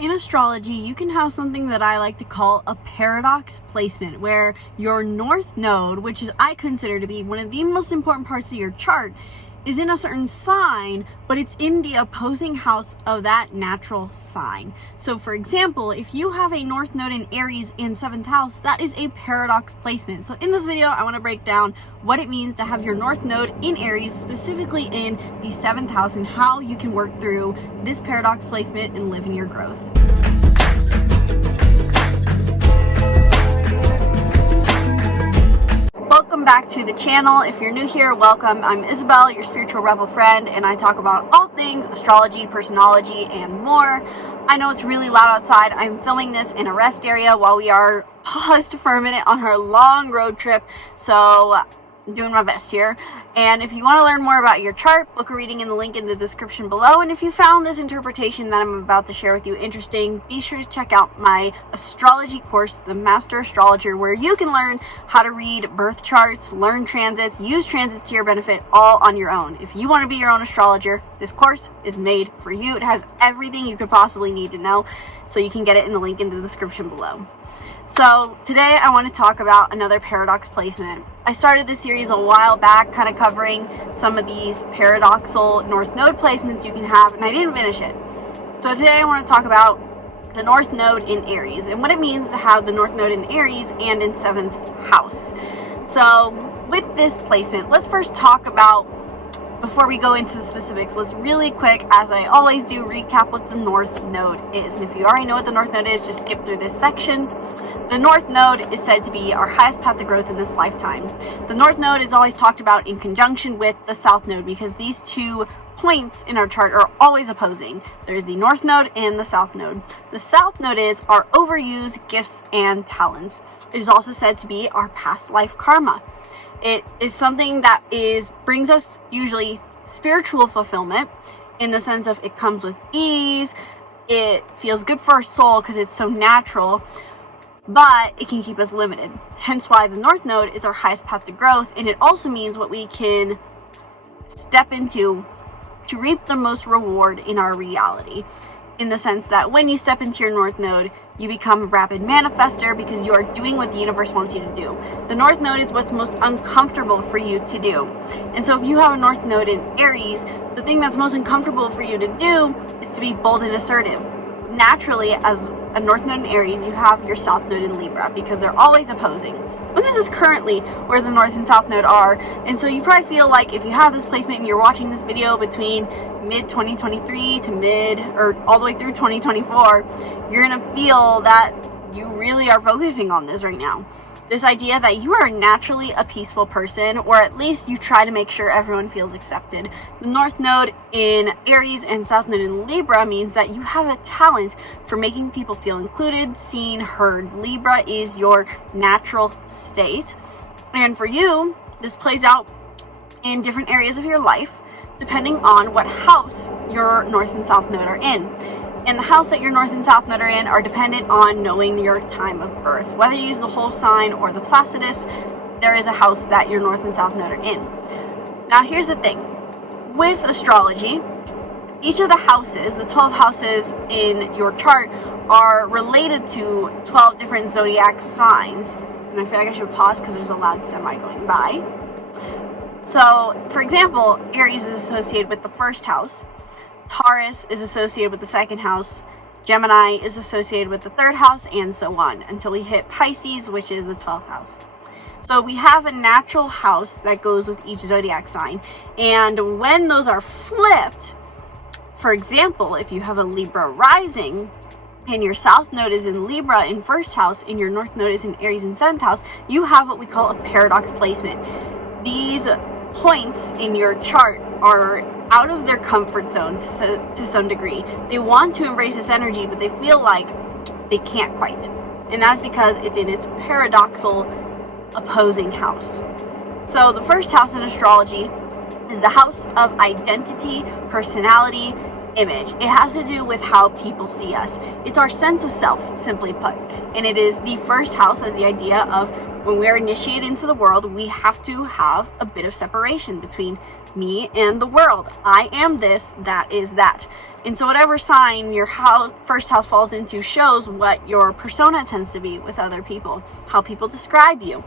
in astrology, you can have something that I like to call a paradox placement, where your north node, which is I consider to be one of the most important parts of your chart, is in a certain sign, but it's in the opposing house of that natural sign. So for example, if you have a north node in Aries and 7th house, that is a paradox placement. So in this video, I want to break down what it means to have your north node in Aries, specifically in the 7th house, and how you can work through this paradox placement and live in your growth. Welcome back to the channel. If you're new here, welcome. I'm Isabelle, your spiritual rebel friend, and I talk about all things astrology, personology, and more. I know it's really loud outside. I'm filming this in a rest area while we are paused for a minute on our long road trip, so I'm doing my best here. And if you want to learn more about your chart, book a reading in the link in the description below. And if you found this interpretation that I'm about to share with you interesting, be sure to check out my astrology course, the Master Astrologer, where you can learn how to read birth charts, learn transits, use transits to your benefit, all on your own. If you want to be your own astrologer, this course is made for you. It has everything you could possibly need to know, so you can get it in the link in the description below. So today I want to talk about another paradox placement. I started this series a while back, kind of covering some of these paradoxal north node placements you can have, and I didn't finish it. So today I want to talk about the north node in Aries and what it means to have the north node in Aries and in 7th house. So with this placement, let's first talk about, before we go into the specifics, let's really quick, as I always do, recap what the north node is. And if you already know what the north node is, just skip through this section. The north node is said to be our highest path to growth in this lifetime. The north node is always talked about in conjunction with the south node, because these two points in our chart are always opposing. There's the north node and the south node. The south node is our overused gifts and talents. It is also said to be our past life karma. It is something that brings us usually spiritual fulfillment, in the sense of it comes with ease, it feels good for our soul because it's so natural, but it can keep us limited. Hence why the north node is our highest path to growth, and it also means what we can step into to reap the most reward in our reality. In the sense that when you step into your north node, you become a rapid manifester because you are doing what the universe wants you to do. The north node is what's most uncomfortable for you to do. And so if you have a north node in Aries, the thing that's most uncomfortable for you to do is to be bold and assertive. Naturally, as a north node in Aries, you have your south node in Libra, because they're always opposing. And this is currently where the north and south node are. And so you probably feel like if you have this placement and you're watching this video between mid 2023 to all the way through 2024, you're gonna feel that you really are focusing on this right now. This idea that you are naturally a peaceful person, or at least you try to make sure everyone feels accepted. The north node in Aries and south node in Libra means that you have a talent for making people feel included, seen, heard. Libra is your natural state. And for you, this plays out in different areas of your life, depending on what house your north and south node are in. And the house that your north and south node are in are dependent on knowing your time of birth. Whether you use the whole sign or the Placidus, there is a house that your north and south node are in. Now here's the thing. With astrology, each of the houses, the 12 houses in your chart, are related to 12 different zodiac signs. And I feel like I should pause because there's a loud semi going by. So, for example, Aries is associated with the first house. Taurus is associated with the second house, Gemini is associated with the third house, and so on, until we hit Pisces, which is the 12th house. So we have a natural house that goes with each zodiac sign, and when those are flipped, for example, if you have a Libra rising, and your south node is in Libra in first house, and your north node is in Aries in 7th house, you have what we call a paradox placement. These points in your chart are out of their comfort zone to some degree. They want to embrace this energy, but they feel like they can't quite. And that's because it's in its paradoxal opposing house. So the first house in astrology is the house of identity, personality, image. It has to do with how people see us. It's our sense of self, simply put. And it is the first house as the idea of when we're initiated into the world, we have to have a bit of separation between me and the world. I am this, that is that. And so whatever sign your first house falls into shows what your persona tends to be with other people, how people describe you.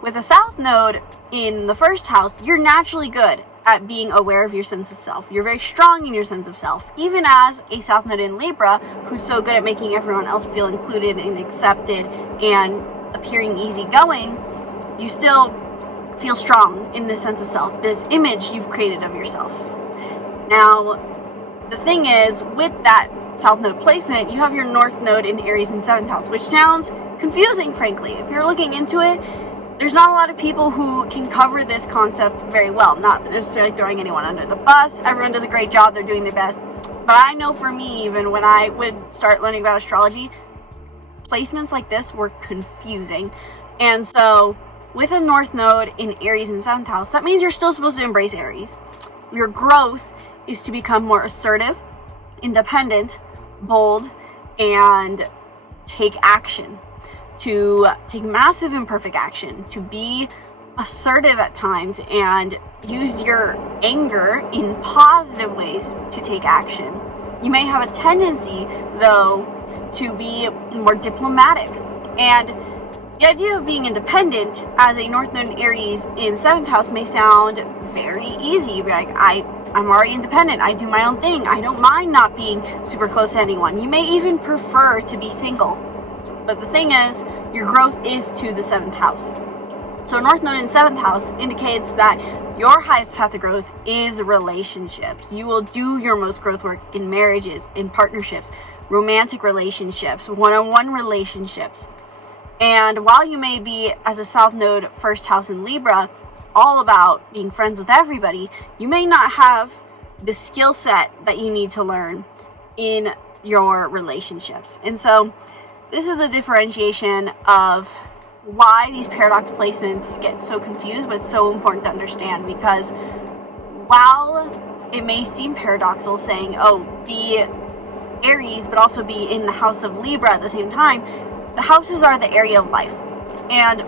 With a South Node in the first house, you're naturally good at being aware of your sense of self. You're very strong in your sense of self. Even as a South Node in Libra, who's so good at making everyone else feel included and accepted and appearing easygoing, you still feel strong in this sense of self, this image you've created of yourself. Now, the thing is, with that South Node placement, you have your North Node in Aries in 7th house, which sounds confusing, frankly. If you're looking into it, there's not a lot of people who can cover this concept very well. Not necessarily throwing anyone under the bus. Everyone does a great job. They're doing their best. But I know for me, even when I would start learning about astrology, placements like this were confusing. And so with a North Node in Aries in 7th house, that means you're still supposed to embrace Aries. Your growth is to become more assertive, independent, bold, and take action. To take massive imperfect action, to be assertive at times and use your anger in positive ways to take action. You may have a tendency, though, to be more diplomatic. And the idea of being independent as a North Node in Aries in 7th house may sound very easy. You'd be like, I'm already independent. I do my own thing. I don't mind not being super close to anyone. You may even prefer to be single. But the thing is, your growth is to the 7th house. So North Node in 7th house indicates that your highest path of growth is relationships. You will do your most growth work in marriages, in partnerships, romantic relationships, one-on-one relationships. And while you may be, as a South Node 1st house in Libra, all about being friends with everybody, you may not have the skill set that you need to learn in your relationships. And so this is the differentiation of why these paradox placements get so confused, but it's so important to understand, because while it may seem paradoxical saying, oh, be Aries, but also be in the house of Libra at the same time, the houses are the area of life. And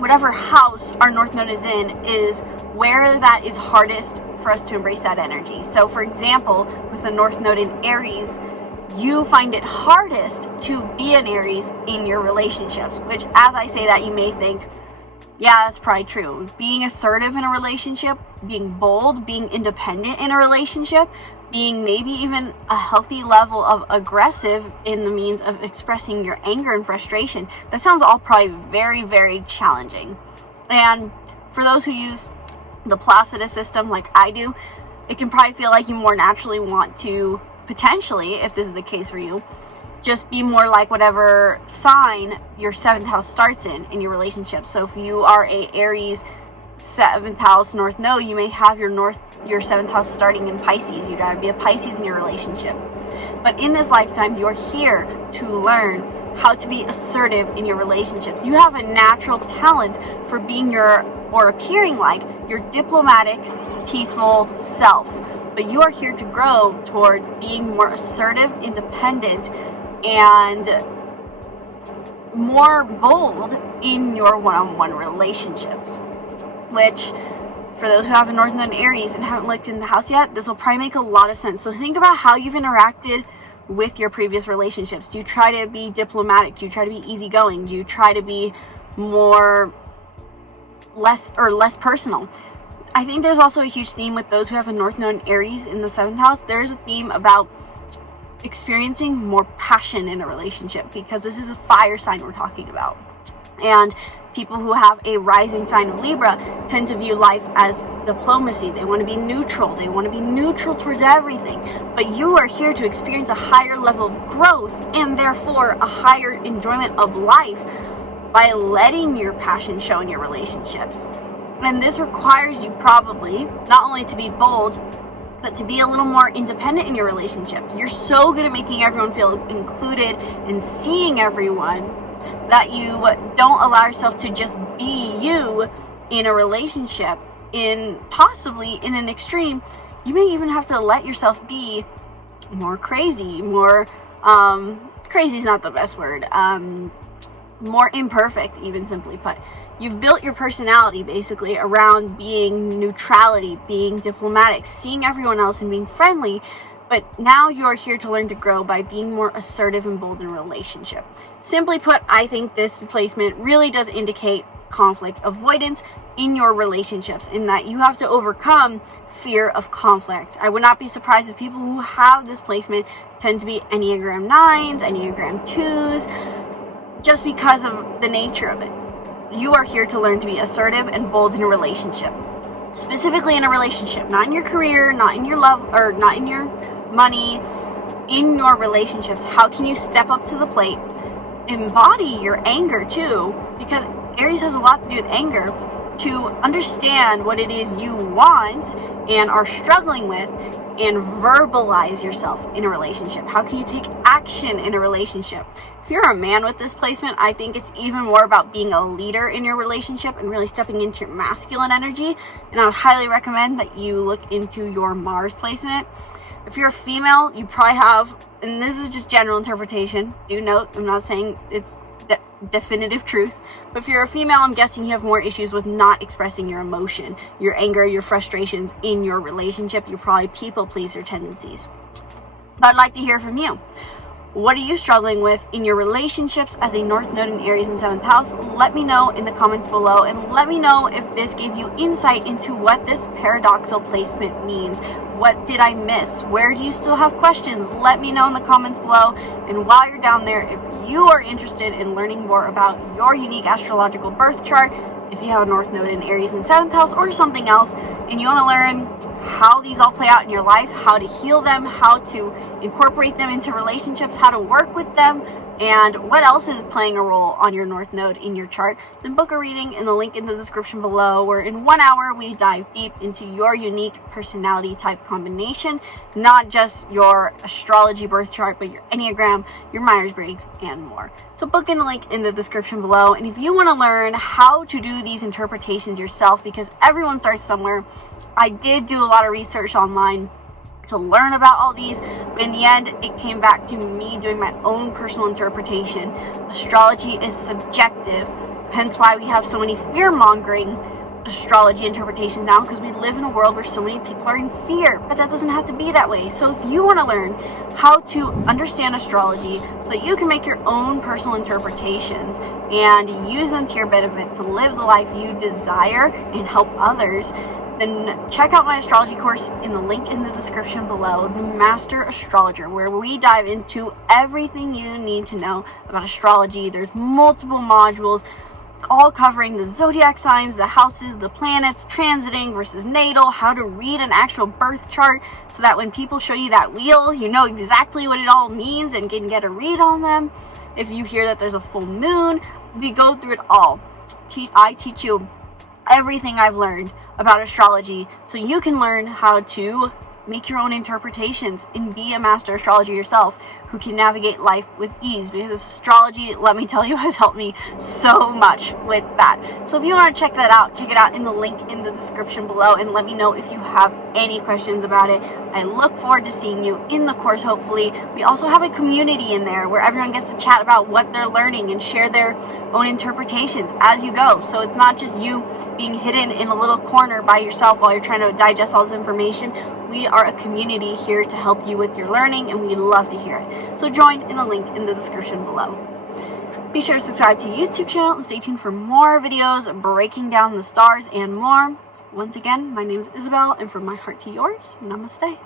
whatever house our North Node is in is where that is hardest for us to embrace that energy. So for example, with the North Node in Aries, you find it hardest to be an Aries in your relationships, which as I say that, you may think, yeah, that's probably true. Being assertive in a relationship, being bold, being independent in a relationship, being maybe even a healthy level of aggressive in the means of expressing your anger and frustration. That sounds all probably very, very challenging. And for those who use the Placidus system like I do, it can probably feel like you more naturally want to potentially, if this is the case for you, just be more like whatever sign your 7th house starts in your relationship. So if you are a Aries 7th house North Node, you may have your 7th house starting in Pisces. You'd rather be a Pisces in your relationship. But in this lifetime, you're here to learn how to be assertive in your relationships. You have a natural talent for being or appearing like your diplomatic, peaceful self. But you are here to grow toward being more assertive, independent, and more bold in your one-on-one relationships. Which, for those who have a North Node in Aries and haven't looked in the house yet, this will probably make a lot of sense. So think about how you've interacted with your previous relationships. Do you try to be diplomatic? Do you try to be easygoing? Do you try to be less personal? I think there's also a huge theme with those who have a North Node in Aries in the 7th house. There's a theme about experiencing more passion in a relationship, because this is a fire sign we're talking about. And people who have a rising sign of Libra tend to view life as diplomacy. They want to be neutral. They want to be neutral towards everything. But you are here to experience a higher level of growth and therefore a higher enjoyment of life by letting your passion show in your relationships. And this requires you probably not only to be bold, but to be a little more independent in your relationships. You're so good at making everyone feel included and seeing everyone that you don't allow yourself to just be you in a relationship. Possibly in an extreme, you may even have to let yourself be more crazy, crazy is not the best word, more imperfect, even simply put. You've built your personality basically around being neutrality, being diplomatic, seeing everyone else and being friendly, but now you're here to learn to grow by being more assertive and bold in a relationship. Simply put, I think this placement really does indicate conflict avoidance in your relationships, in that you have to overcome fear of conflict. I would not be surprised if people who have this placement tend to be Enneagram 9s, Enneagram 2s, just because of the nature of it. You are here to learn to be assertive and bold in a relationship. Specifically in a relationship, not in your career, not in your love, or not in your money, in your relationships. How can you step up to the plate, embody your anger too, because Aries has a lot to do with anger, to understand what it is you want and are struggling with, and verbalize yourself in a relationship. How can you take action in a relationship? If you're a man with this placement, I think it's even more about being a leader in your relationship and really stepping into your masculine energy. And I would highly recommend that you look into your Mars placement. If you're a female, you probably have, and this is just general interpretation, do note, I'm not saying it's definitive truth, but if you're a female, I'm guessing you have more issues with not expressing your emotion, your anger, your frustrations in your relationship. You're probably people pleaser tendencies. But I'd like to hear from you. What are you struggling with in your relationships as a North Node in Aries in 7th house? Let me know in the comments below, and let me know if this gave you insight into what this paradoxal placement means. What did I miss? Where do you still have questions? Let me know in the comments below. And while you're down there, if you are interested in learning more about your unique astrological birth chart, if you have a North Node in Aries in 7th house or something else, and you want to learn how these all play out in your life, how to heal them, how to incorporate them into relationships, how to work with them, and what else is playing a role on your North Node in your chart, then book a reading in the link in the description below, where in 1 hour we dive deep into your unique personality type combination, not just your astrology birth chart, but your Enneagram, your Myers-Briggs, and more. So book in the link in the description below. And if you want to learn how to do these interpretations yourself, because everyone starts somewhere, I did do a lot of research online to learn about all these, but in the end it came back to me doing my own personal interpretation. Astrology is subjective, hence why we have so many fear-mongering astrology interpretations now, because we live in a world where so many people are in fear, but that doesn't have to be that way. So if you want to learn how to understand astrology so that you can make your own personal interpretations and use them to your benefit to live the life you desire and help others, then check out my astrology course in the link in the description below, the Master Astrologer, where we dive into everything you need to know about astrology. There's multiple modules, all covering the zodiac signs, the houses, the planets, transiting versus natal, how to read an actual birth chart so that when people show you that wheel, you know exactly what it all means and can get a read on them. If you hear that there's a full moon, we go through it all. I teach you everything I've learned about astrology so you can learn how to make your own interpretations and be a master astrologer yourself who can navigate life with ease, because astrology, let me tell you, has helped me so much with that. So if you want to check that out, check it out in the link in the description below, and let me know if you have any questions about it. I look forward to seeing you in the course, hopefully. We also have a community in there where everyone gets to chat about what they're learning and share their own interpretations as you go. So it's not just you being hidden in a little corner by yourself while you're trying to digest all this information. We are a community here to help you with your learning, and we love to hear it. So join in the link in the description below. Be sure to subscribe to the YouTube channel and stay tuned for more videos breaking down the stars and more. Once again, my name is Isabelle, and from my heart to yours, namaste.